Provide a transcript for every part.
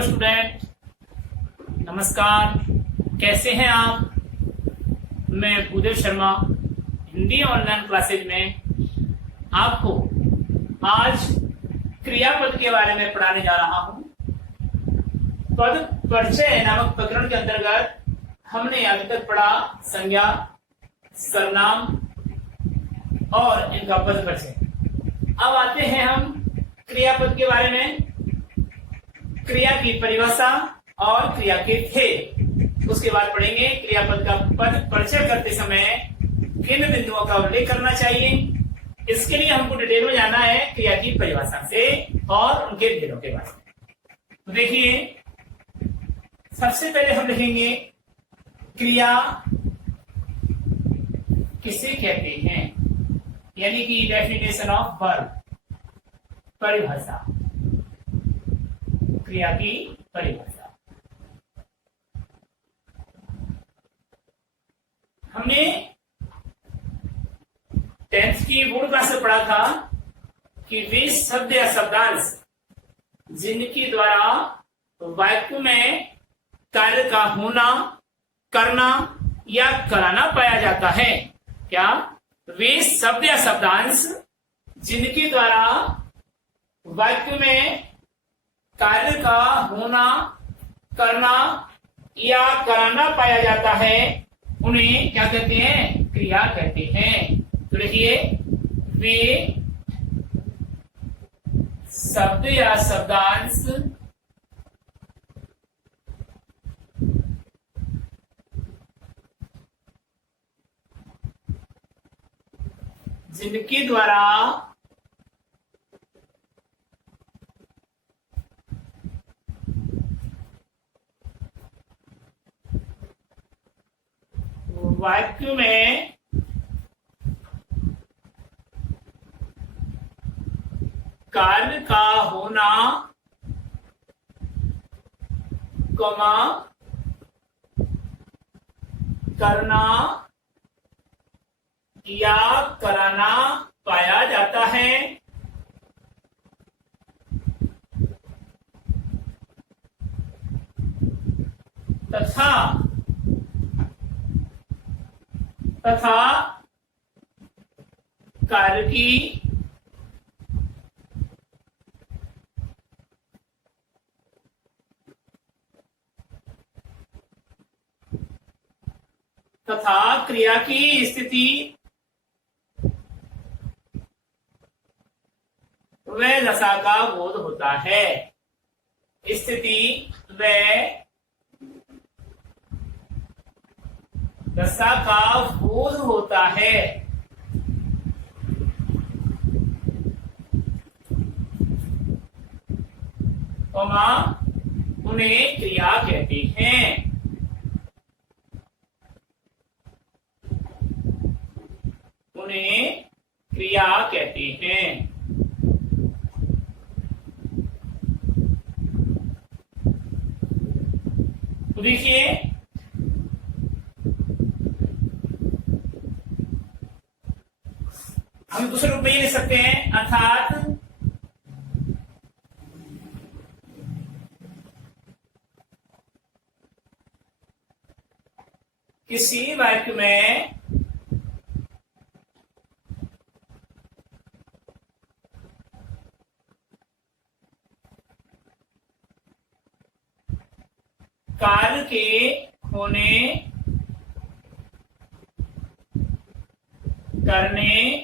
Hello student, नमस्कार। कैसे हैं आप? मैं भूदेव शर्मा हिंदी ऑनलाइन क्लासेज में आपको आज क्रियापद के बारे में पढ़ाने जा रहा हूं। पद परिचय नामक प्रकरण के अंतर्गत हमने अभी तक पढ़ा संज्ञा, सर्वनाम और इनका पद परिचय। अब आते हैं हम क्रियापद के बारे में। क्रिया की परिभाषा और क्रिया के थे, उसके बाद पढ़ेंगे क्रियापद का पद परिचय करते समय किन बिंदुओं का उल्लेख करना चाहिए। इसके लिए हमको डिटेल में जाना है क्रिया की परिभाषा से और उनके भेदों के बारे में। तो देखिए, सबसे पहले हम लिखेंगे क्रिया किसे कहते हैं, यानी कि डेफिनेशन ऑफ वर्ब, परिभाषा, क्रिया की परिभाषा। हमने 10th की बोर्ड क्लास में पढ़ा था कि वे शब्द या शब्दांश जिनके द्वारा वाक्य में कार्य का होना, करना या कराना पाया जाता है। क्या? वे शब्द या शब्दांश जिनके द्वारा वाक्य में कार्य का होना, करना या कराना पाया जाता है, उन्हें क्या कहते हैं? क्रिया कहते हैं। तो देखिए, वे शब्द या शब्दांश जिनके द्वारा वाक्य में कार्य का होना, कमा करना या कराना पाया जाता है, तथा कार्य की तथा क्रिया की स्थिति व दशा का बोध होता है। स्थिति व दशा का बोध होता है। उन्हें क्रिया कहते हैं। उन्हें क्रिया कहते हैं। तो देखिए, हम दूसरे रूप में ये लिख सकते हैं, अर्थात किसी वाक्य में कार्य के होने, करने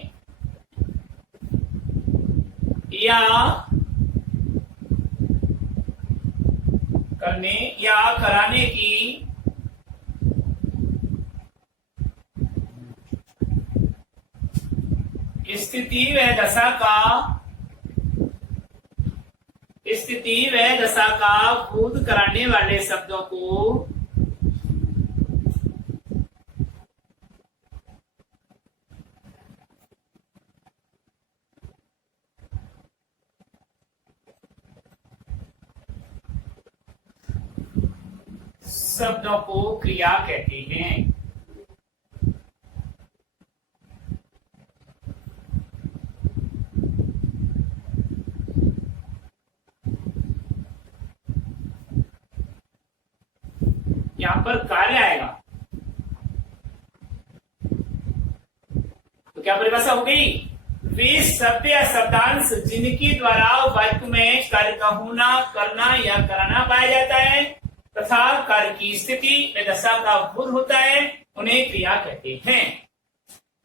या कराने की स्थिति व दशा का बोध कराने वाले शब्दों को क्रिया कहते हैं। यहां पर कार्य आएगा। तो क्या परिभाषा हो गई? वे शब्द या शब्दांश जिनके द्वारा वाक्य में कार्य का होना, करना या कराना पाया जाता है तथा कार्य की स्थिति व दशा का बोध होता है, उन्हें क्रिया कहते हैं।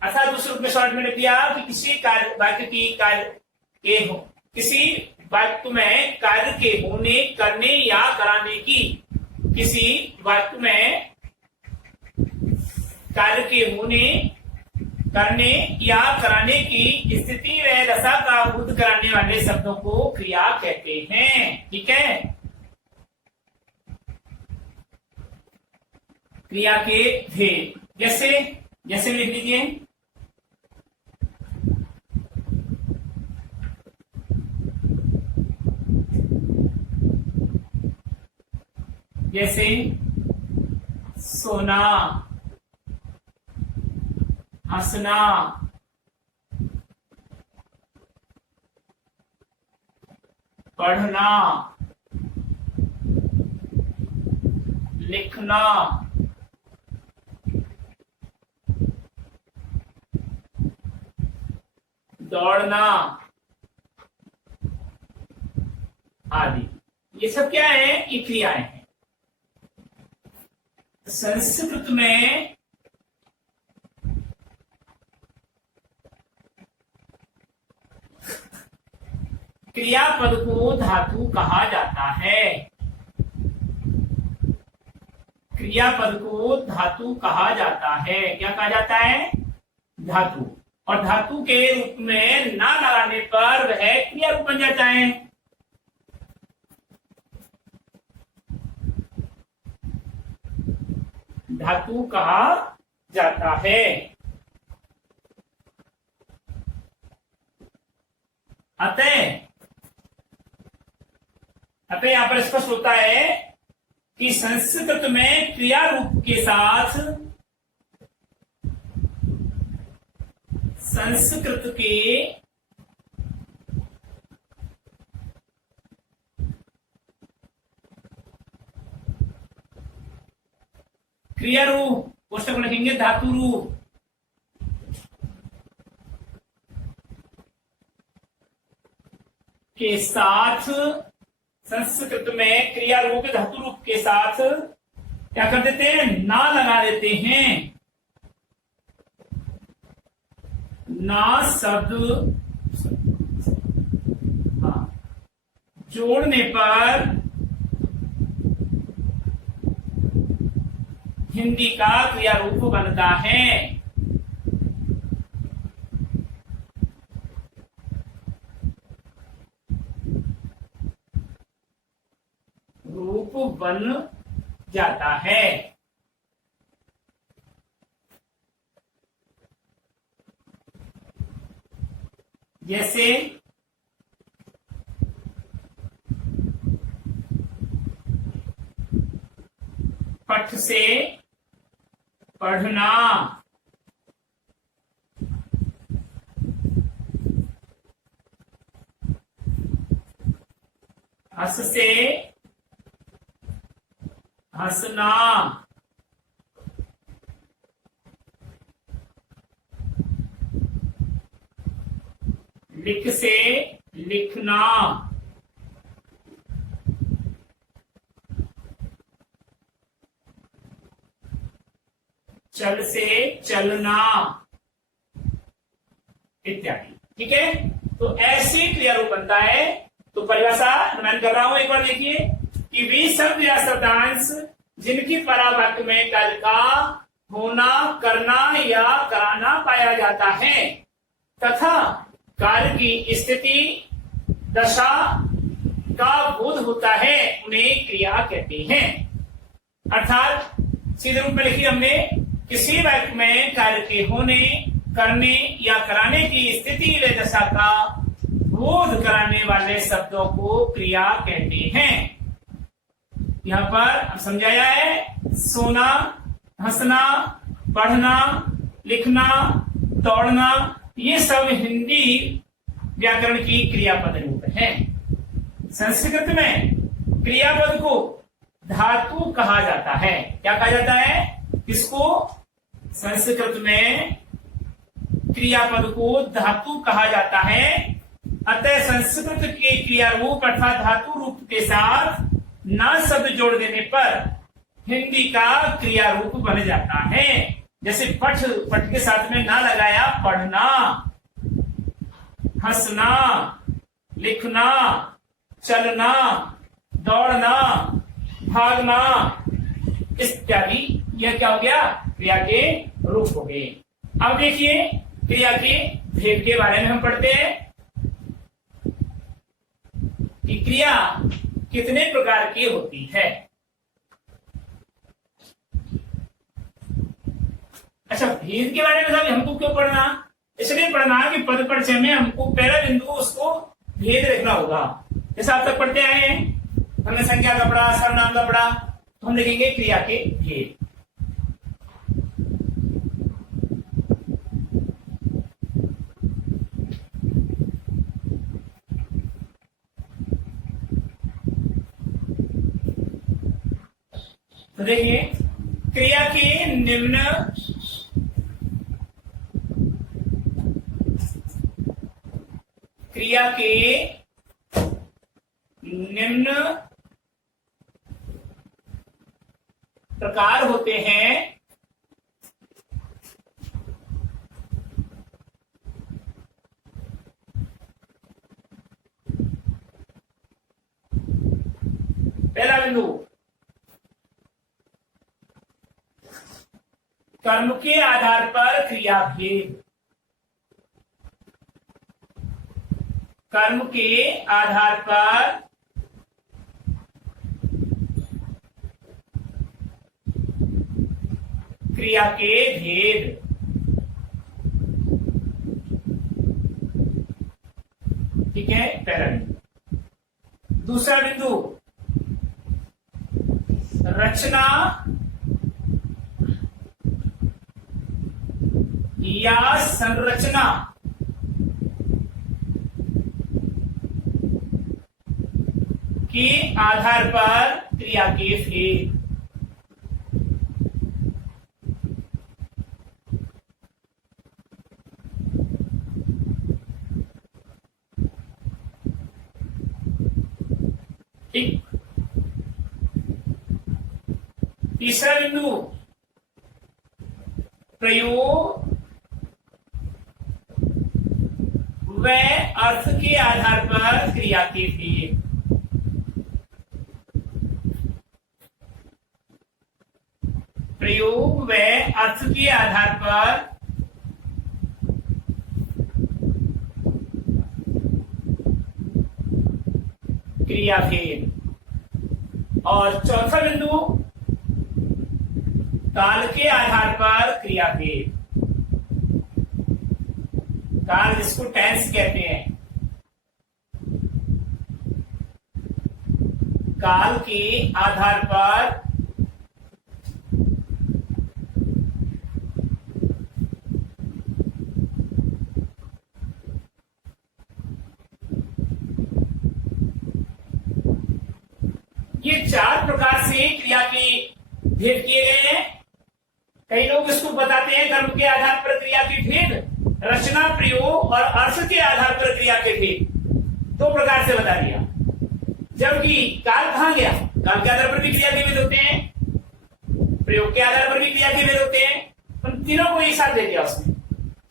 अर्थात दूसरे रूप में शॉर्ट में लिख दिया कि किसी वाक्य की कार्य के हो, किसी वाक्य में कार्य के होने, करने या कराने की, किसी वाक्य में कार्य के होने, करने या कराने की स्थिति व दशा का बोध कराने वाले शब्दों को क्रिया कहते हैं। ठीक है, क्रिया के भेद जैसे जैसे लिख लीजिए, जैसे सोना, हंसना, पढ़ना, लिखना, दौड़ना आदि, ये सब क्या है? ये क्रियाएं हैं। संस्कृत में क्रियापद को धातु कहा जाता है। क्रियापद को धातु कहा जाता है। क्या कहा जाता है? धातु। और धातु के रूप में ना लगाने पर वह क्रिया रूप बन जाता है। धातु कहा जाता है। अतः यहां पर स्पष्ट होता है कि संस्कृत में क्रिया रूप के साथ संस्कृत के क्रिया रूप कोष्टक में लिखेंगे धातु रूप, के साथ, संस्कृत में क्रिया रूप धातु रूप के साथ क्या कर देते हैं? ना लगा देते हैं। ना शब्द जोड़ने पर हिंदी का क्रिया रूप बनता है। रूप बन जाता है। जैसे पठ से पढ़ना, हंस से हंसना, लिख से लिखना, चल से चलना इत्यादि। ठीक है, तो ऐसे क्रिया रूप बनता है। तो परिभाषा मैं कर रहा हूं, एक बार देखिए कि वे शब्द या शब्दांश जिनकी परावाक्य में कार्य का होना, करना या कराना पाया जाता है तथा कार्य की स्थिति दशा का बोध होता है, उन्हें क्रिया कहते हैं। अर्थात सीधे रूप में लिखिए हमने, किसी वाक्य में कार्य के होने, करने या कराने की स्थिति व दशा का बोध कराने वाले शब्दों को क्रिया कहते हैं। यहाँ पर समझाया है, सोना, हंसना, पढ़ना, लिखना, दौड़ना, ये सब हिंदी व्याकरण की क्रियापद रूप है। संस्कृत में क्रियापद को धातु कहा जाता है। क्या कहा जाता है? किसको? संस्कृत में क्रियापद को धातु कहा जाता है। अतः संस्कृत के क्रिया रूप अर्थात धातु रूप के साथ ना शब्द जोड़ देने पर हिंदी का क्रिया रूप बन जाता है। जैसे पठ, पठ के साथ में ना लगाया, पढ़ना, हंसना, लिखना, चलना, दौड़ना, भागना इत्यादि, यह क्या हो गया? क्रिया के रूप हो गए। अब देखिए क्रिया के भेद के बारे में हम पढ़ते हैं कि क्रिया कितने प्रकार की होती है। अच्छा, भेद के बारे में साहब हमको क्यों पढ़ना? इसलिए पढ़ना कि पद परिचय में हमको पहला बिंदु उसको भेद रखना होगा। जैसे आप तक पढ़ते आए हैं, हमने संज्ञा का पढ़ा, सर्वनाम का पढ़ा, तो हम लिखेंगे क्रिया के भेद। तो देखिए क्रिया के निम्न प्रकार होते हैं। पहला बिंदु, कर्म के आधार पर क्रिया भेद। कर्म के आधार पर क्रिया के भेद। ठीक है, पहला बिंदु। दूसरा बिंदु, रचना या संरचना के आधार पर क्रिया के भेद। ठीक। तीसरा बिंदु, प्रयोग व अर्थ के आधार पर क्रिया के भेद। प्रयोग व अर्थ के आधार पर क्रिया भेद। और चौथा बिंदु, काल के आधार पर क्रिया भेद। काल जिसको टेंस कहते हैं, काल के आधार पर ये चार प्रकार से क्रिया के भेद किए गए हैं। कई लोग इसको बताते हैं कर्म के आधार पर क्रिया के भेद, रचना, प्रयोग और अर्थ के आधार पर क्रिया के भेद। दो प्रकार से बता दिया। जबकि काल कहां गया? काल के आधार पर भी क्रिया के भेद होते हैं, प्रयोग के आधार पर भी क्रिया के भेद होते हैं। उन तीनों को एक साथ दे दिया उसने।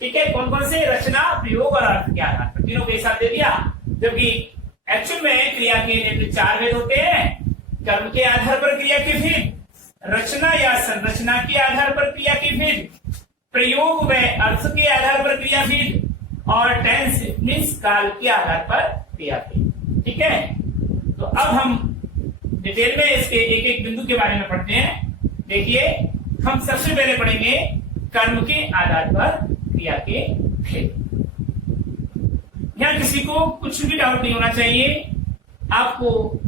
ठीक है, कौन कौन से? रचना, प्रयोग और अर्थ के आधार पर, तीनों को एक साथ दे दिया। जबकि एक्चुअल में क्रिया के चार भेद होते हैं। कर्म के आधार पर क्रिया के भेद, रचना या संरचना के आधार पर क्रिया के भेद, प्रयोग व अर्थ के आधार पर क्रिया भेद और टेंस मीन्स काल के आधार पर क्रिया भेद। ठीक है, तो अब हम डिटेल में इसके एक एक बिंदु के बारे में पढ़ते हैं। देखिए, हम सबसे पहले पढ़ेंगे कर्म के आधार पर क्रिया के भेद। यहां किसी को कुछ भी डाउट नहीं होना चाहिए। आपको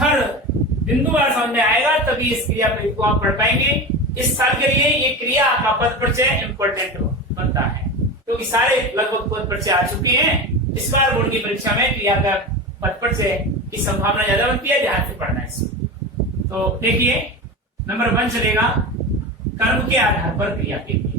हर बिंदु बार समझ में आएगा, तभी इस क्रिया को आप पढ़ पाएंगे। इस साल के लिए ये क्रिया का पद परिचय इंपॉर्टेंट बनता है, क्योंकि सारे लगभग पद परिचय आ चुके हैं। इस बार बोर्ड की परीक्षा में क्रिया का पद परिचय की संभावना ज्यादा बनती है, ध्यान से पढ़ना है। तो देखिए नंबर 1 चलेगा कर्म के आधार पर क्रिया के लिए।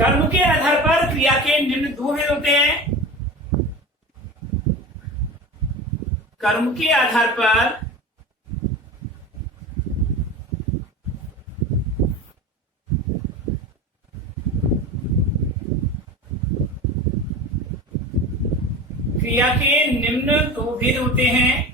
कर्म के आधार पर क्रिया के निम्न 2 भेद होते हैं। कर्म के आधार पर क्रिया के निम्न 2 भेद होते हैं।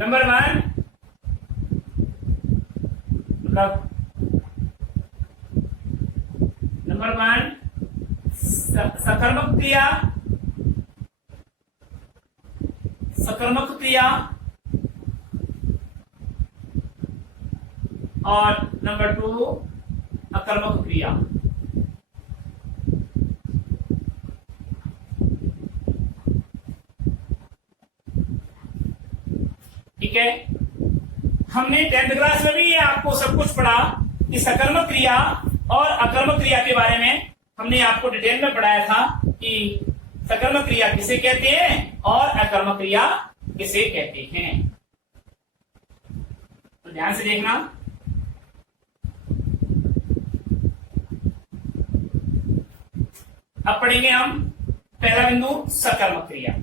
नंबर 1 मतलब नंबर 1 सकर्मक क्रिया, सकर्मक क्रिया, और नंबर 2 अकर्मक क्रिया। ठीक है, हमने 10th क्लास में भी आपको सब कुछ पढ़ा कि सकर्मक क्रिया और अकर्मक क्रिया के बारे में हमने आपको डिटेल में पढ़ाया था कि सकर्मक क्रिया किसे कहते हैं और अकर्मक क्रिया किसे कहते हैं। तो ध्यान से देखना। अब पढ़ेंगे हम पहला बिंदु सकर्मक क्रिया।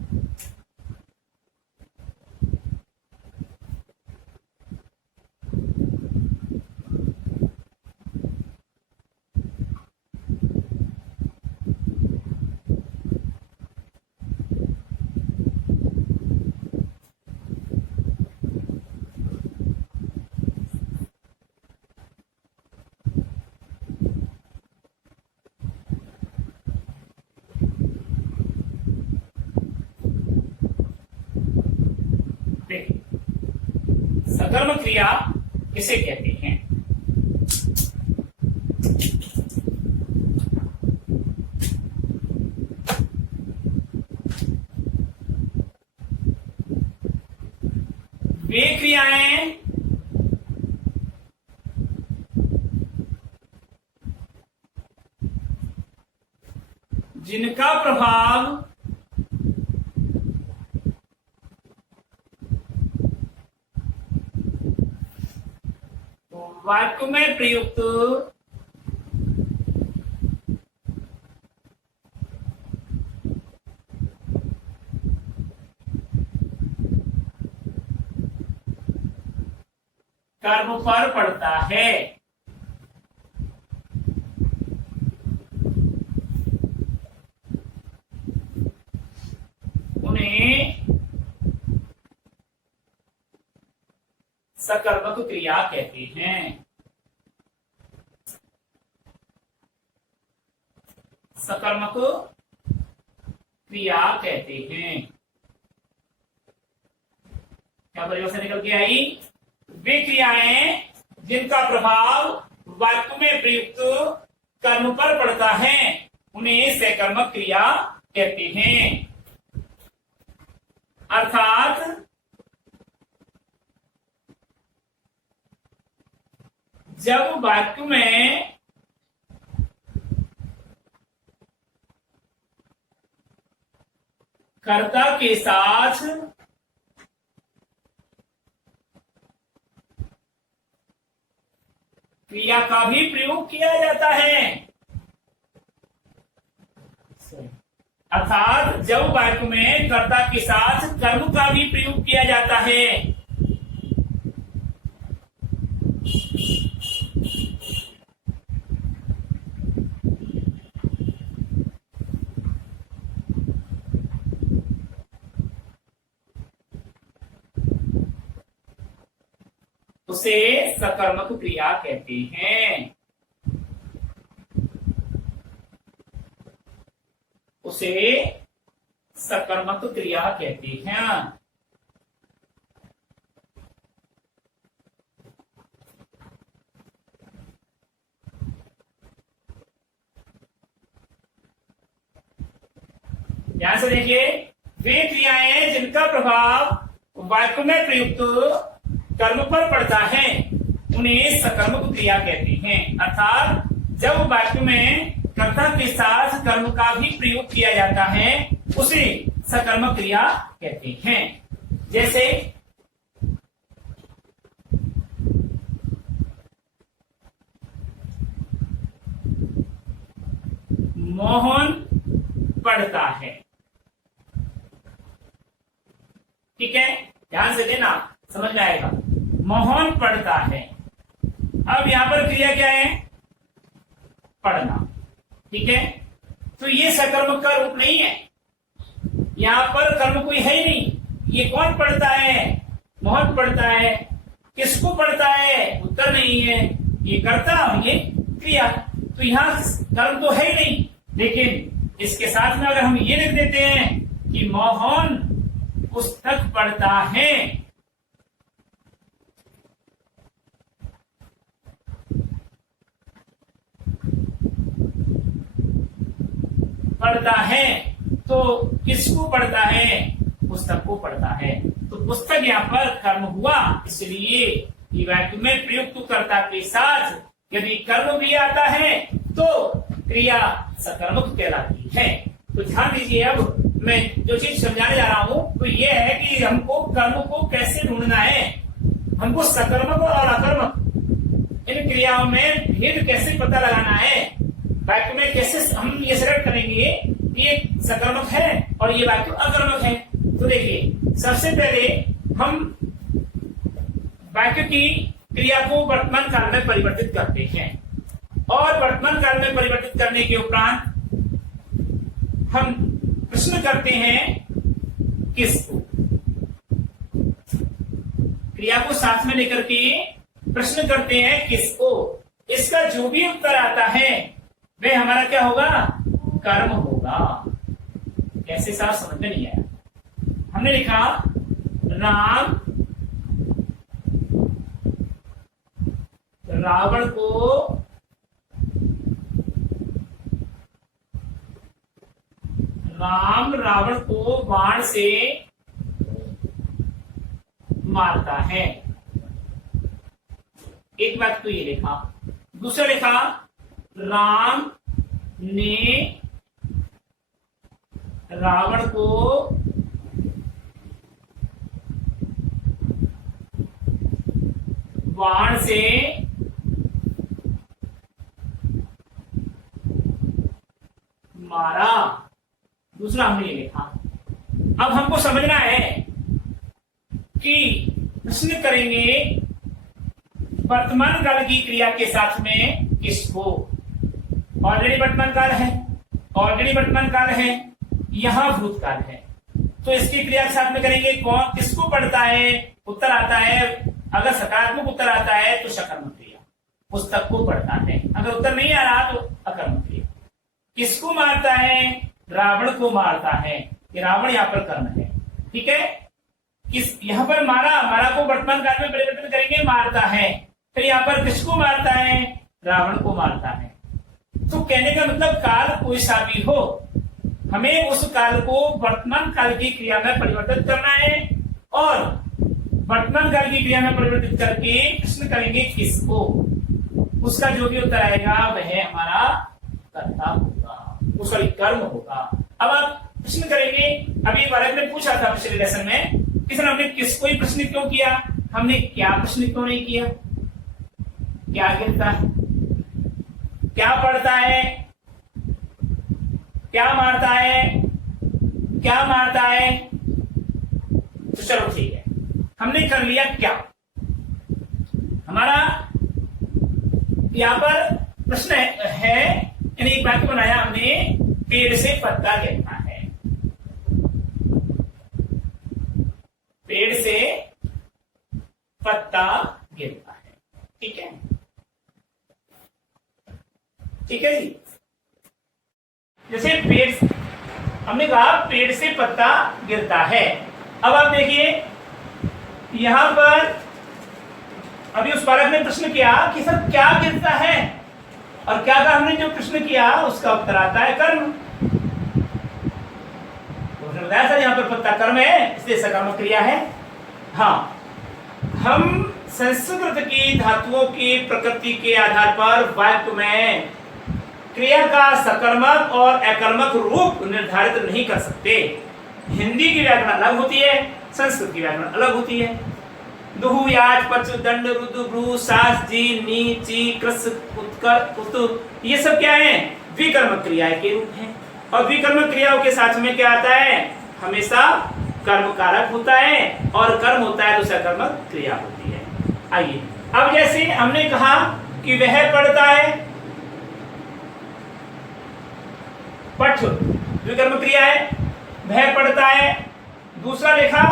सकर्मक क्रिया किसे कहते हैं? वे क्रियाएं जिनका प्रभाव वाक्य में प्रयुक्त कर्म पर पड़ता है। उन्हें सकर्मक क्रिया कहते हैं। सकर्मक क्रिया कहते हैं। क्या परिभाषा निकल के आई? वे क्रियाएं जिनका प्रभाव वाक्य में प्रयुक्त कर्म पर पड़ता है उन्हें सकर्मक क्रिया कहते हैं। अर्थात जब वाक्य में कर्ता के साथ क्रिया का भी प्रयोग किया जाता है, अर्थात जब वाक्य में कर्ता के साथ कर्म का भी प्रयोग किया जाता है उसे सकर्मक क्रिया कहते हैं। उसे सकर्मक क्रिया कहते हैं। ध्यान से देखिए, वे क्रियाएं जिनका प्रभाव वाक्य में प्रयुक्त कर्म पर पड़ता है उन्हें सकर्मक क्रिया कहते हैं। अर्थात जब वाक्य में कर्ता के साथ कर्म का भी प्रयोग किया जाता है उसे सकर्मक क्रिया कहते हैं। जैसे मोहन पढ़ता है। ठीक है, ध्यान से देना, समझ में आएगा। मोहन पढ़ता है। अब यहां पर क्रिया क्या है? पढ़ना। ठीक है, तो ये सकर्मक का रूप नहीं है, यहां पर कर्म कोई है ही नहीं। ये कौन पढ़ता है? मोहन पढ़ता है। किसको पढ़ता है? उत्तर नहीं है, ये कर्ता और ये क्रिया। तो यहां कर्म तो है ही नहीं, लेकिन इसके साथ में अगर हम ये लिख देते हैं कि मोहन पुस्तक पढ़ता है, पढ़ता है, तो किसको पढ़ता है? पुस्तक को पढ़ता है। तो पुस्तक यहाँ पर कर्म हुआ, इसलिए वाक्य में प्रयुक्त कर्ता के साथ यदि कर्म भी आता है तो क्रिया सकर्मक कहलाती है। तो ध्यान दीजिए, अब मैं जो चीज समझाने जा रहा हूं तो ये है कि हमको कर्म को कैसे ढूंढना है, हमको सकर्मक और अकर्मक इन क्रियाओं में भेद कैसे पता लगाना है, वाक्य में कैसे हम ये सेलेक्ट करेंगे ये सकर्मक है और ये वाक्य अकर्मक है। तो देखिए, सबसे पहले हम वाक्य की क्रिया को वर्तमान काल में परिवर्तित करते हैं और वर्तमान काल में परिवर्तित करने के उपरांत हम प्रश्न करते हैं किसको। क्रिया को साथ में लेकर के प्रश्न करते हैं किसको। इसका जो भी उत्तर आता है वह हमारा क्या होगा? कर्म होगा। कैसे साफ समझ में नहीं आया? हमने लिखा राम रावण को रावण को बाण से मारता है। एक बात तो ये लिखा। दूसरा लिखा राम ने रावण को बाण से मारा। दूसरा हमने ये लिखा। अब हमको समझना है कि प्रश्न करेंगे वर्तमान काल की क्रिया के साथ में किसको। ऑलरेडी वर्तमान काल है, ऑलरेडी वर्तमान काल है, यहां भूतकाल है, तो इसकी क्रिया के साथ में करेंगे कौन किसको पढ़ता है। उत्तर आता है, अगर सकारात्मक उत्तर आता है तो सकर्मक क्रिया, पुस्तक को पढ़ता है। अगर उत्तर नहीं आ रहा तो अकर्मक क्रिया। किसको मारता है? रावण को मारता है। ये रावण यहाँ पर कर्म है। ठीक है, किस यहाँ पर मारा को वर्तमान काल में परिवर्तन करेंगे, मारता है। फिर यहाँ पर किसको मारता है? रावण को मारता है। तो कहने का मतलब काल कोई सा भी हो, हमें उस काल को वर्तमान काल की क्रिया में परिवर्तित करना है और वर्तमान काल की क्रिया में परिवर्तित करके प्रश्न करेंगे किसको। उसका जो भी उत्तर आएगा वह हमारा कर्ता होगा, उसका कर्म होगा। अब आप प्रश्न करेंगे, अभी बालक ने पूछा था पिछले लेसन में, किसने हमने किसको ही प्रश्न क्यों किया, हमने क्या प्रश्न क्यों नहीं किया। क्या गिरता है, क्या पढ़ता है, क्या मारता है, क्या मारता है। तो चलो ठीक है, हमने कर लिया क्या। हमारा यहां पर प्रश्न है यानी एक वाक्य बनाया हमने, पेड़ से पत्ता गिरता है। पेड़ से पत्ता गिरता है। ठीक है, ठीक है जी। जैसे पेड़ हमने कहा पेड़ से पत्ता गिरता है। अब आप देखिए यहां पर अभी उस बालक ने प्रश्न किया कि सर क्या गिरता है, और क्या का हमने जो प्रश्न किया उसका उत्तर आता है कर्म। तो उसने बताया सर यहाँ पर पत्ता कर्म है, इसलिए सकर्मक क्रिया है। हाँ, हम संस्कृत की धातुओं की प्रकृति के आधार पर वाक्य में क्रिया का सकर्मक और अकर्मक रूप निर्धारित नहीं कर सकते। हिंदी की व्याकरण अलग होती है, संस्कृत की व्याकरण अलग होती है। दुहु याच पच दंड रुदु भ्रू सास जी नी ची कृस उत्कर उतु, ये सब क्या है? द्विकर्मक क्रियाएं के रूप हैं। और द्विकर्मक क्रियाओं के साथ में क्या आता है? हमेशा कर्म कारक होता है, और कर्म होता है तो सकर्मक क्रिया होती है। आइए अब जैसे हमने कहा कि वह पढ़ता है, पठ द्विकर्मक क्रिया है, वह पढ़ता है। दूसरा लिखा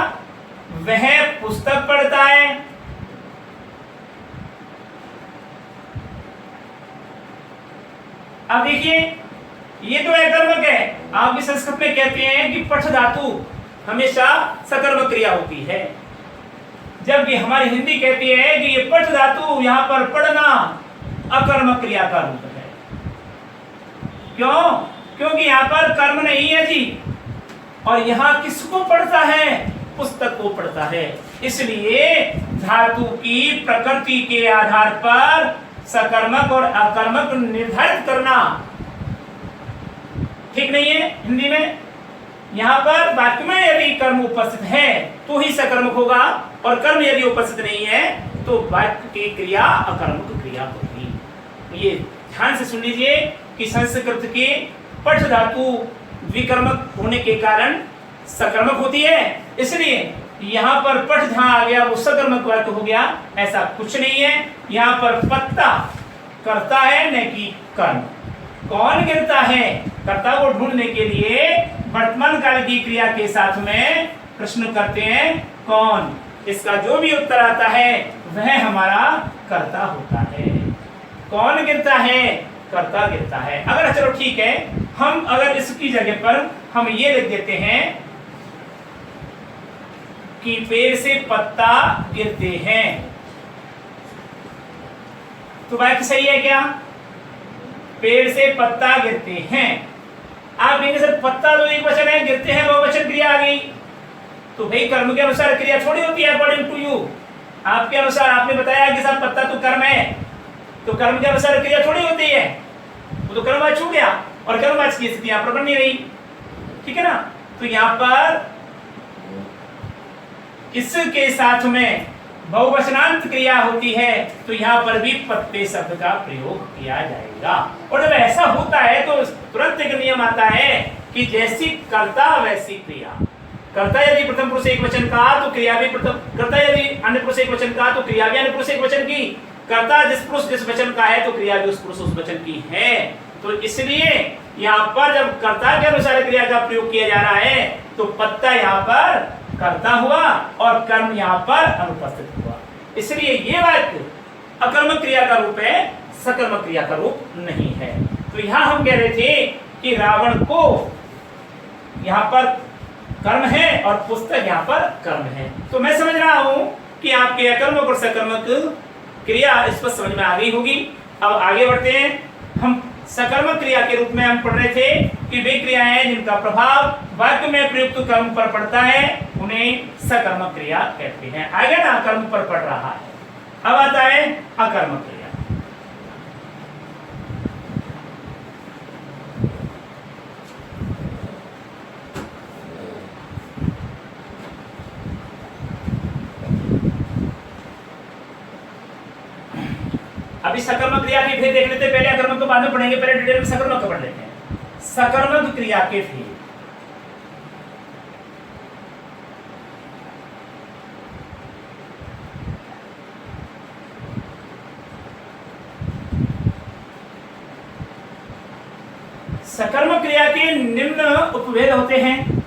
वह पुस्तक पढ़ता है। अब देखिए ये तो अकर्मक है। आप भी संस्कृत में कहते हैं कि पठ धातु हमेशा सकर्मक क्रिया होती है, जबकि हमारी हिंदी कहती है कि ये पठ धातु यहां पर पढ़ना अकर्मक क्रिया का रूप है। क्यों? क्योंकि यहां पर कर्म नहीं है जी, और यहां किसको पढ़ता है? पुस्तक को पढ़ता है। इसलिए धातु की प्रकृति के आधार पर सकर्मक और अकर्मक निर्धारित करना ठीक नहीं है हिंदी में। यहां पर वाक्य में यदि कर्म उपस्थित है तो ही सकर्मक होगा, और कर्म यदि उपस्थित नहीं है तो वाक्य की क्रिया अकर्मक क्रिया होगी। ये ध्यान से सुन लीजिए कि संस्कृत की पठ धातु द्विकर्मक होने के कारण सकर्मक होती है, इसलिए यहां पर पठ जहां आ गया वो सकर्मक वाक्य हो गया। ऐसा कुछ नहीं है। यहां पर पत्ता करता है न कि कर्म। कौन गिरता है? कर्ता को ढूंढने के लिए वर्तमान काल की क्रिया के साथ में प्रश्न करते हैं कौन। इसका जो भी उत्तर आता है वह हमारा कर्ता होता है। कौन गिरता है? कर्ता गिरता है। अगर चलो ठीक है, हम अगर इसकी जगह पर हम ये लिख देते हैं कि पेड़ से पत्ता गिरते हैं, तो वाक्य सही है क्या? पेड़ से पत्ता गिरते हैं। आप कहेंगे सर पत्ता तो एक वचन है, गिरते हैं बहुवचन क्रिया आ गई, तो भाई कर्म के अनुसार क्रिया थोड़ी होती है अकॉर्डिंग टू यू। आपके अनुसार आपने बताया कि सर पत्ता तो कर्म है, तो कर्म के अनुसार क्रिया थोड़ी होती है, वो तो कर्मवाच छू गया, और कर्मवाच की स्थिति यहां पर बन नहीं रही। ठीक है ना? तो यहां पर इसके साथ में बहुवचनांत क्रिया होती है, तो यहां पर भी पत्ते शब्द का प्रयोग किया जाएगा। और जब ऐसा होता है तो तुरंत एक नियम आता है कि जैसी कर्ता वैसी क्रिया। कर्ता यदि प्रथम पुरुष एक वचन का तो क्रिया भी प्रथम, कर्ता यदि अन्य पुरुष एक वचन का तो क्रिया भी अन्य पुरुष एक वचन की। कर्ता जिस पुरुष जिस वचन का है तो क्रिया भी उस पुरुष उस वचन की है। तो इसलिए यहाँ पर जब कर्ता के अनुसार क्रिया का प्रयोग किया जा रहा है तो पत्ता यहाँ पर कर्ता हुआ और कर्म यहाँ पर अनुपस्थित हुआ। इसलिए ये वाक्य अकर्मक क्रिया का रूप है, सकर्मक क्रिया का रूप नहीं है। तो यहाँ हम कह रहे थे कि रावण को यहाँ पर कर्म है और पुस्तक यहाँ पर कर्म है। तो मैं समझ रहा हूं कि आपके अकर्मक और सकर्मक क्रिया इस पर समझ में आ गई होगी। अब आगे बढ़ते हैं। हम सकर्मक क्रिया के रूप में हम पढ़ रहे थे कि वे क्रियाएं जिनका प्रभाव वाक्य में प्रयुक्त कर्म पर पड़ता है उन्हें सकर्मक क्रिया कहते हैं। आगे ना कर्म पर पड़ रहा है, अब आता है अकर्मक क्रिया। अभी सकर्मक क्रिया के भेद देख लेते हैं। पहले अकर्मक तो बाद में पढ़ेंगे, पहले डिटेल में सकर्मक को पढ़ लेते हैं। सकर्मक क्रिया के भेद। सकर्मक क्रिया के निम्न उपभेद होते हैं।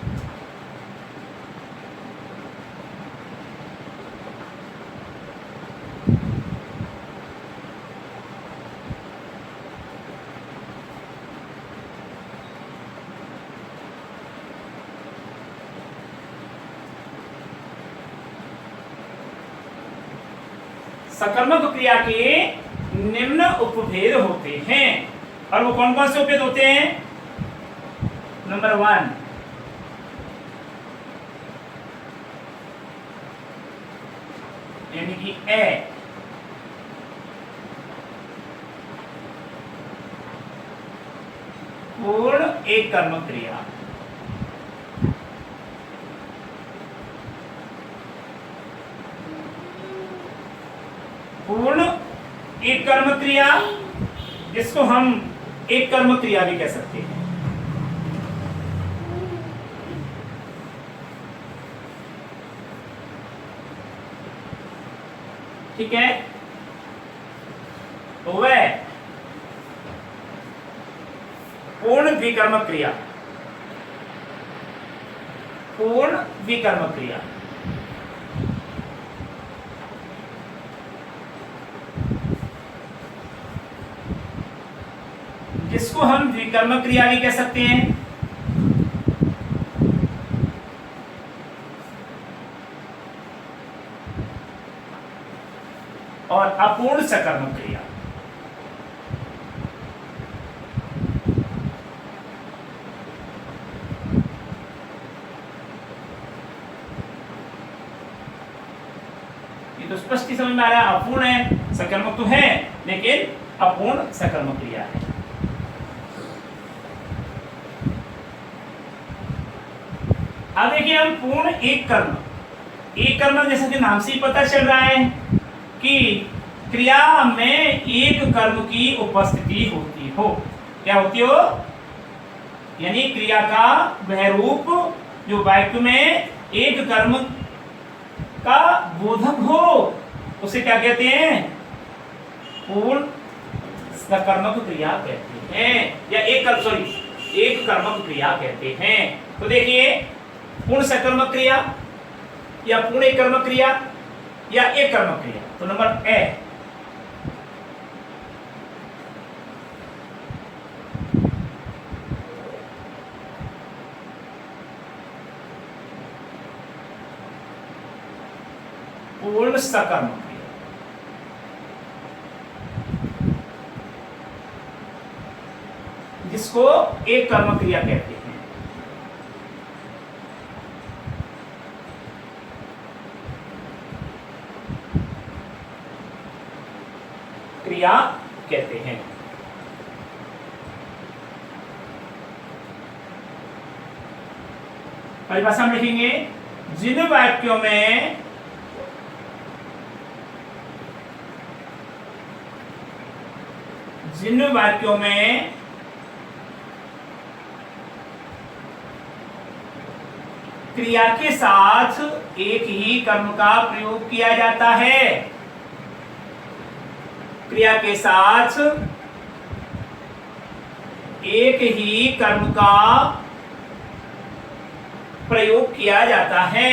सकर्मक क्रिया के निम्न उपभेद होते हैं। और वो कौन कौन से उपभेद होते हैं? नंबर 1, यानी कि ए, पूर्ण एक कर्म क्रिया। पूर्ण एक कर्म क्रिया, जिसको हम एक कर्म क्रिया भी कह सकते हैं। ठीक है, तो वह पूर्ण विकर्म क्रिया, पूर्ण विकर्म क्रिया, जिसको हम द्विकर्म क्रिया भी कह सकते हैं। और अपूर्ण सकर्म क्रिया, ये तो स्पष्ट ही समझ में आ रहा है। अपूर्ण है, सकर्मक तो है लेकिन अपूर्ण सकर्म क्रिया है। अब देखिए, हम पूर्ण एक कर्म जैसा कि नाम से ही पता चल रहा है कि क्रिया में एक कर्म की उपस्थिति होती हो। क्या होती हो? यानी क्रिया का वह रूप जो वाक्य में एक कर्म का बोधक हो, उसे क्या कहते हैं? पूर्ण सकर्मक क्रिया कहते हैं, या एक कर्मक क्रिया कहते हैं। तो देखिए, पूर्ण सकर्मक क्रिया या पूर्ण एक कर्मक क्रिया या एक कर्मक क्रिया, तो नंबर ए, पूर्ण सकर्मक क्रिया, जिसको एक कर्मक क्रिया कहते हैं। क्रिया कहते हैं। परिभाषा हम लिखेंगे, जिन वाक्यों में क्रिया के साथ एक ही कर्म का प्रयोग किया जाता है, क्रिया के साथ एक ही कर्म का प्रयोग किया जाता है,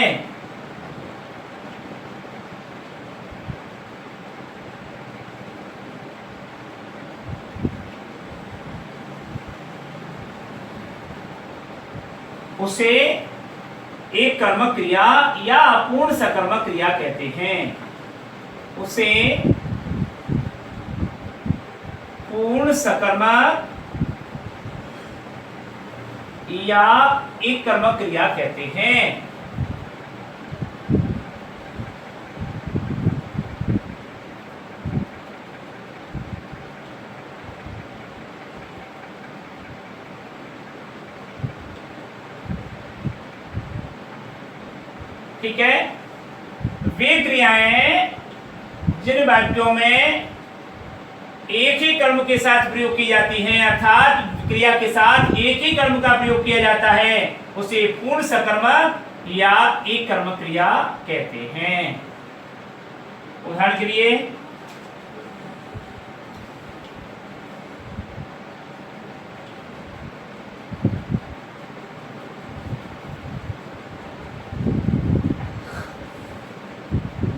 उसे एक कर्म क्रिया या अपूर्ण सकर्मक क्रिया कहते हैं। उसे पूर्ण सकर्मक या एक कर्मक क्रिया कहते हैं। ठीक है, वे क्रियाएं जिन वाक्यों में एक ही कर्म के साथ प्रयोग की जाती हैं, अर्थात क्रिया के साथ एक ही कर्म का प्रयोग किया जाता है, उसे पूर्ण सकर्मक या एक कर्म क्रिया कहते हैं। उदाहरण के लिए,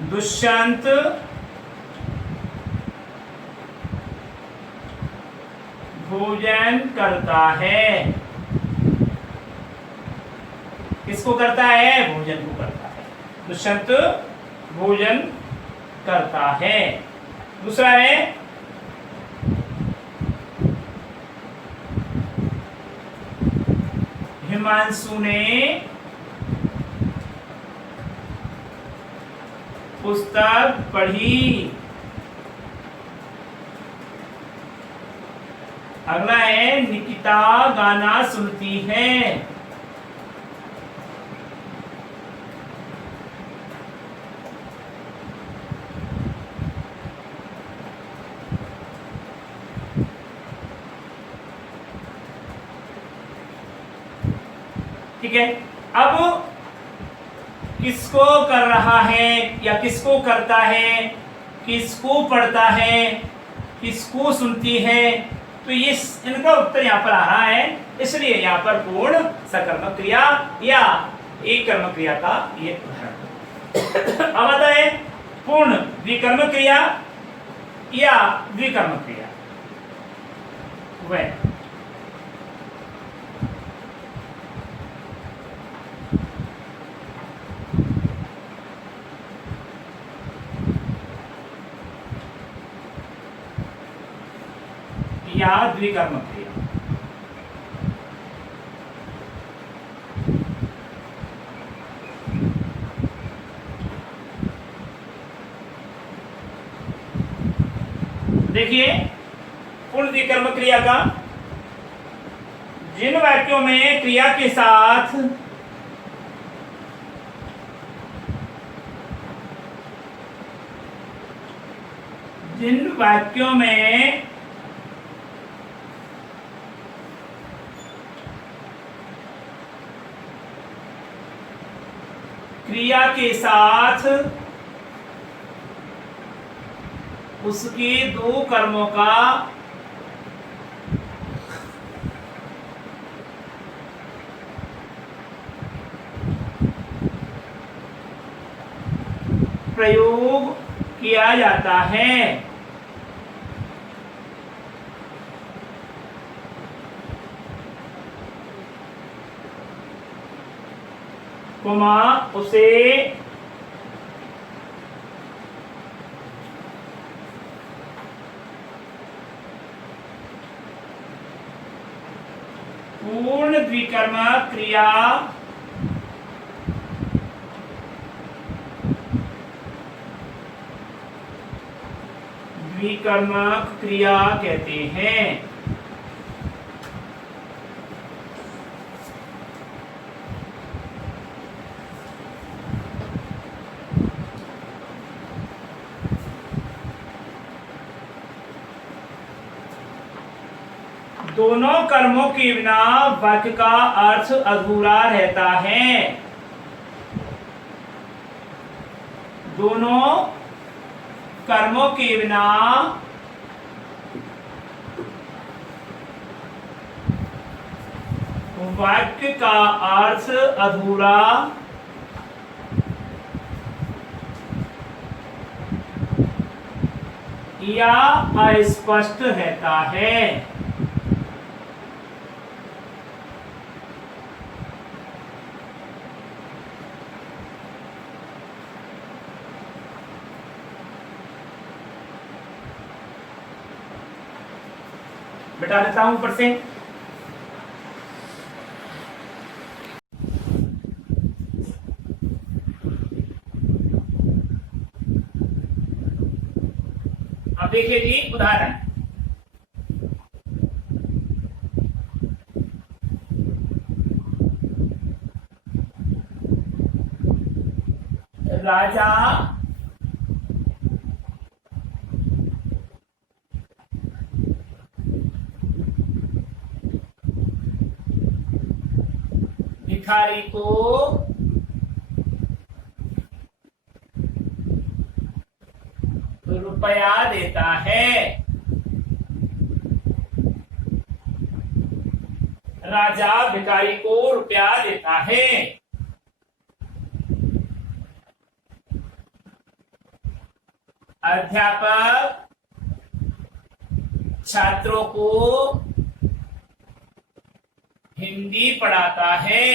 दुष्यंत भोजन करता है। किसको करता है? भोजन को करता है। दुष्यंत भोजन करता है। दूसरा है हिमांशु ने पुस्तक पढ़ी। अगला है निकिता गाना सुनती है। ठीक है, अब किसको कर रहा है या किसको करता है, किसको पढ़ता है, किसको सुनती है, तो ये इनका उत्तर यहाँ पर आ रहा है, इसलिए यहाँ पर पूर्ण सकर्मक क्रिया या एक कर्म क्रिया का ये उदाहरण। अब आता है पूर्ण द्विकर्म क्रिया या द्विकर्म क्रिया। वह या द्विकर्म क्रिया। देखिए पूर्ण द्विकर्म क्रिया का, जिन वाक्यों में क्रिया के साथ जिन वाक्यों में क्रिया के साथ उसके दो कर्मों का प्रयोग किया जाता है, उसे पूर्ण द्विकर्मक क्रिया द्विकर्मक क्रिया कहते हैं। दोनों कर्मों के बिना वाक्य का अर्थ अधूरा रहता है। दोनों कर्मों के बिना वाक्य का अर्थ अधूरा या अस्पष्ट रहता है। बिठा देता हूं ऊपर से। अब देखिए जी उदाहरण, राजा भिखारी को रुपया देता है। राजा भिखारी को रुपया देता है। अध्यापक छात्रों को हिंदी पढ़ाता है।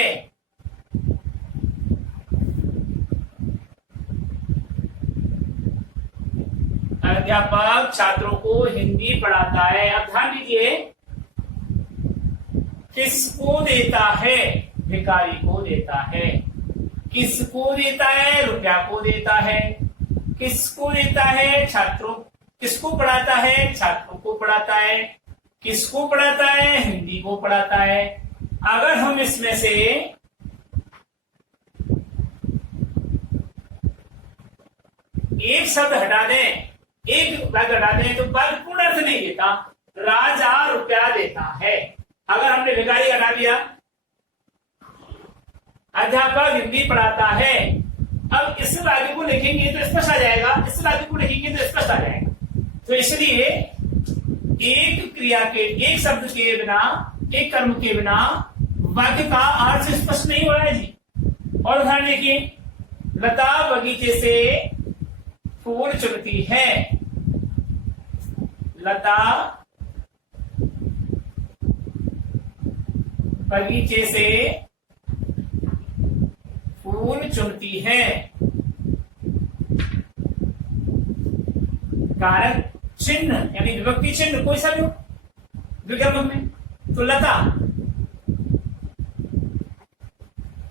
अध्यापक छात्रों को हिंदी पढ़ाता है। अब ध्यान दीजिए, किसको देता है? भिखारी को देता है। किसको देता है? रुपया को देता है। किसको देता है? छात्रों। किसको पढ़ाता है? छात्रों को पढ़ाता है। किसको पढ़ाता है? हिंदी को पढ़ाता है। अगर हम इसमें से एक शब्द हटा दें, एक वाक्य हटा दें, तो वाक्य पूर्ण अर्थ नहीं देता। राजा रुपया देता है। अगर हमने भिखारी हटा दिया, अध्यापक हिंदी पढ़ाता है, अब इस वाक्य को लिखेंगे तो स्पष्ट आ जाएगा, इस वाक्य को लिखेंगे तो स्पष्ट आ जाएगा। तो इसलिए एक क्रिया के, एक शब्द के बिना, एक कर्म के बिना वाक्य का अर्थ स्पष्ट नहीं हो रहा है जी। और उदाहरण देखिए, लता बगीचे से फूल चुनती है। लता बगीचे से फूल चुनती है। कारक चिन्ह यानी विभक्ति चिन्ह कोई सा भी हो विज्ञापन में, तो लता,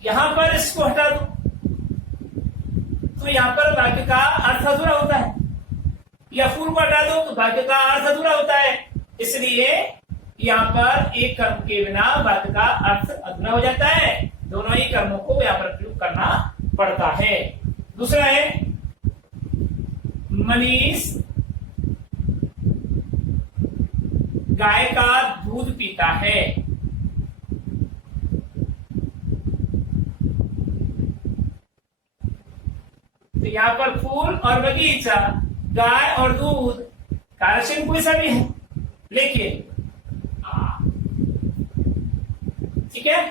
यहां पर इसको हटा दो तो यहां पर वाक्य का अर्थ अधूरा होता है, या फूल को हटा दो तो वाक्य का अर्थ अधूरा होता है। इसलिए यहां पर एक कर्म के बिना वाक्य का अर्थ अधूरा हो जाता है। दोनों ही कर्मों को यहां पर प्रयोग करना पड़ता है। दूसरा है, मनीष गाय का दूध पीता है। तो यहां पर फूल और बगीचा, गाय और दूध, कारक कोई सा भी है, लेकिन ठीक है,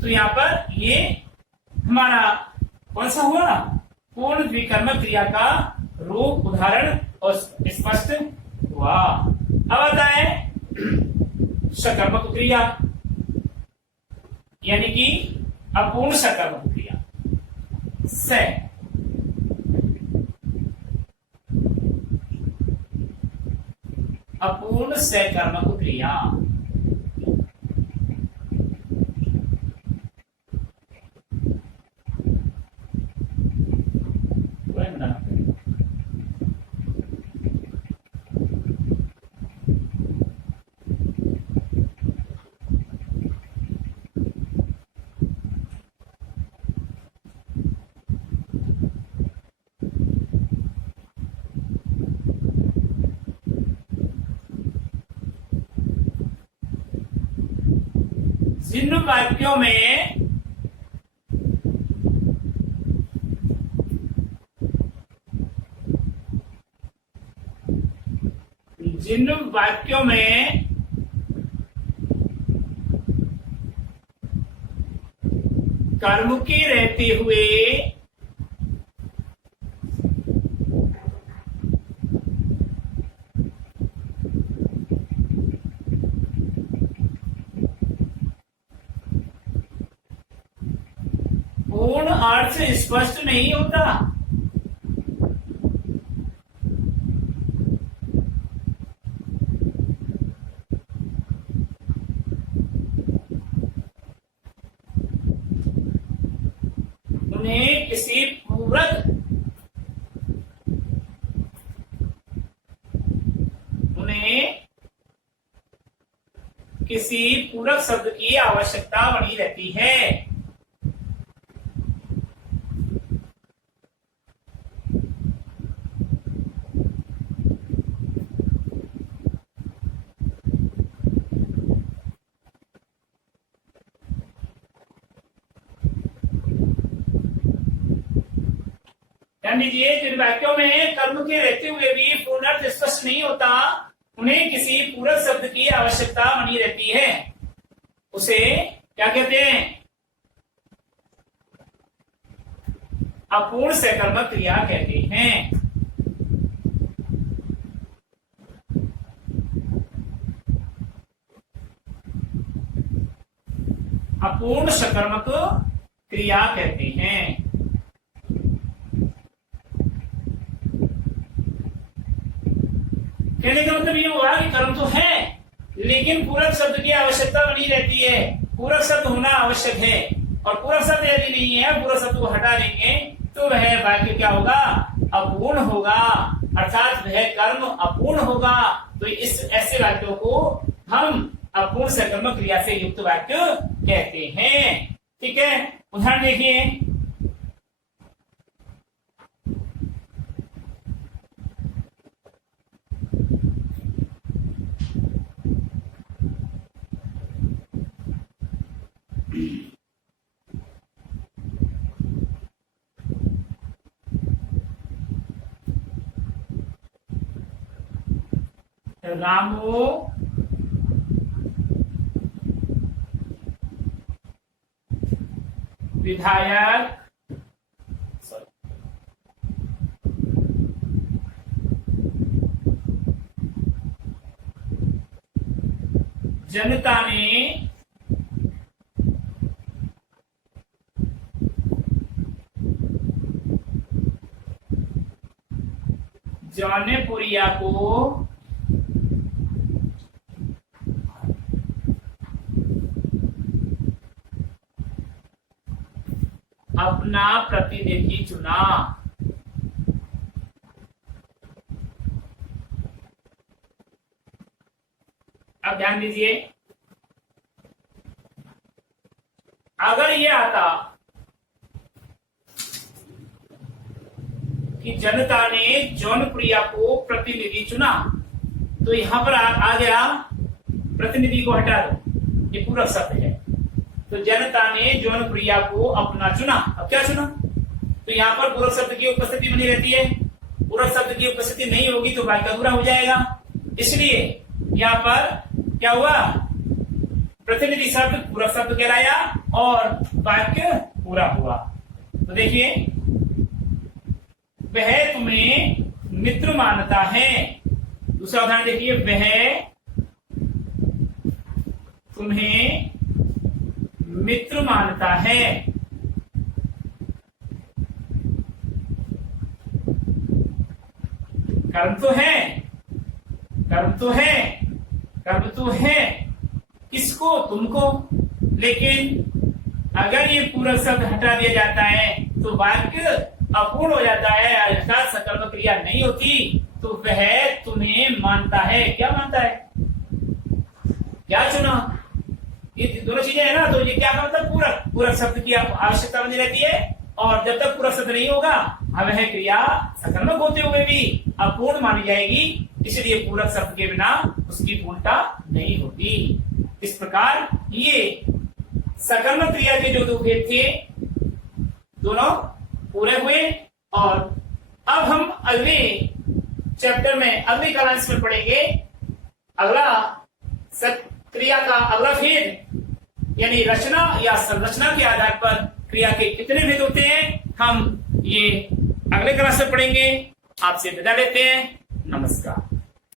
तो यहां पर ये हमारा कौन सा हुआ? पूर्ण द्विकर्मक क्रिया का रूप, उदाहरण और स्पष्ट हुआ। अब आता है सकर्मक क्रिया, यानी कि अपूर्ण सकर्मक क्रिया। से अपूर्ण सकर्मक क्रिया। जिन वाक्यों में कर्म के रहते हुए पूर्ण अर्थ स्पष्ट नहीं होता, उन्हें किसी पूरक शब्द की आवश्यकता बनी रहती है। ध्यान दीजिए, जिन वाक्यों में कर्म के रहते हुए भी पूर्ण अर्थ स्पष्ट नहीं होता, उन्हें किसी पूरक शब्द की आवश्यकता बनी रहती है, उसे क्या कहते हैं? अपूर्ण सकर्मक क्रिया कहते हैं। अपूर्ण सकर्मक क्रिया कहते हैं। कहने का मतलब ये हुआ कि कर्म तो है, लेकिन पूरक शब्द की आवश्यकता बनी रहती है। पूरक शब्द होना आवश्यक है, और पूरक शब्द यदि नहीं है, पूरक शब्द को हटा देंगे तो वह वाक्य क्या होगा? अपूर्ण होगा, अर्थात वह कर्म अपूर्ण होगा। तो इस ऐसे वाक्यों को हम अपूर्ण सकर्मक क्रिया से युक्त वाक्य कहते हैं। ठीक है, उदाहरण देखिए। रामू विधायक जनता ने जौनपुरिया को अपना प्रतिनिधि चुना। अब ध्यान दीजिए, अगर ये आता कि जनता ने जौनप्रिया को प्रतिनिधि चुना, तो यहां पर आ गया प्रतिनिधि को हटा दो, ये पूरा शब्द है। तो जनता ने जौनप्रिया को अपना चुना। अब क्या चुना? तो यहाँ पर पूरक शब्द की उपस्थिति बनी रहती है। पूरक शब्द की उपस्थिति नहीं होगी तो वाक्य अधूरा हो जाएगा। इसलिए यहाँ पर क्या हुआ? प्रतिनिधि शब्द पूरक शब्द कहलाया और वाक्य पूरा हुआ। तो देखिए, वह तुम्हें मित्र मानता है। दूसरा उदाहरण देखिए, वह तुम्हें मित्र मानता है। कर्म तो है, कर्म तो है, कर्म तो है, किसको? तुमको। लेकिन अगर ये पूरक शब्द हटा दिया जाता है तो वाक्य अपूर्ण हो जाता है, अर्थात सकर्मक क्रिया नहीं होती। तो वह तुम्हें मानता है। क्या मानता है? क्या चुना? ये दोनों चीजें है ना, तो ये क्या मतलब? पूरक। पूरक शब्द की आवश्यकता बनी रहती है, और जब तक पूरक शब्द नहीं होगा वह क्रिया सकर्मक होते हुए भी अपूर्ण मानी जाएगी। इसलिए पूरक शब्द के बिना उसकी पूर्णता नहीं होती। इस प्रकार ये सकर्मक क्रिया के जो दो भेद थे दोनों पूरे हुए। और अब हम अगले चैप्टर में, अगली क्लास में पढ़ेंगे अगला क्रिया का अगला भेद, यानी रचना या संरचना के आधार पर क्रिया के कितने भेद होते हैं, हम ये अगले क्लास में पढ़ेंगे। आपसे विदा लेते हैं। नमस्कार।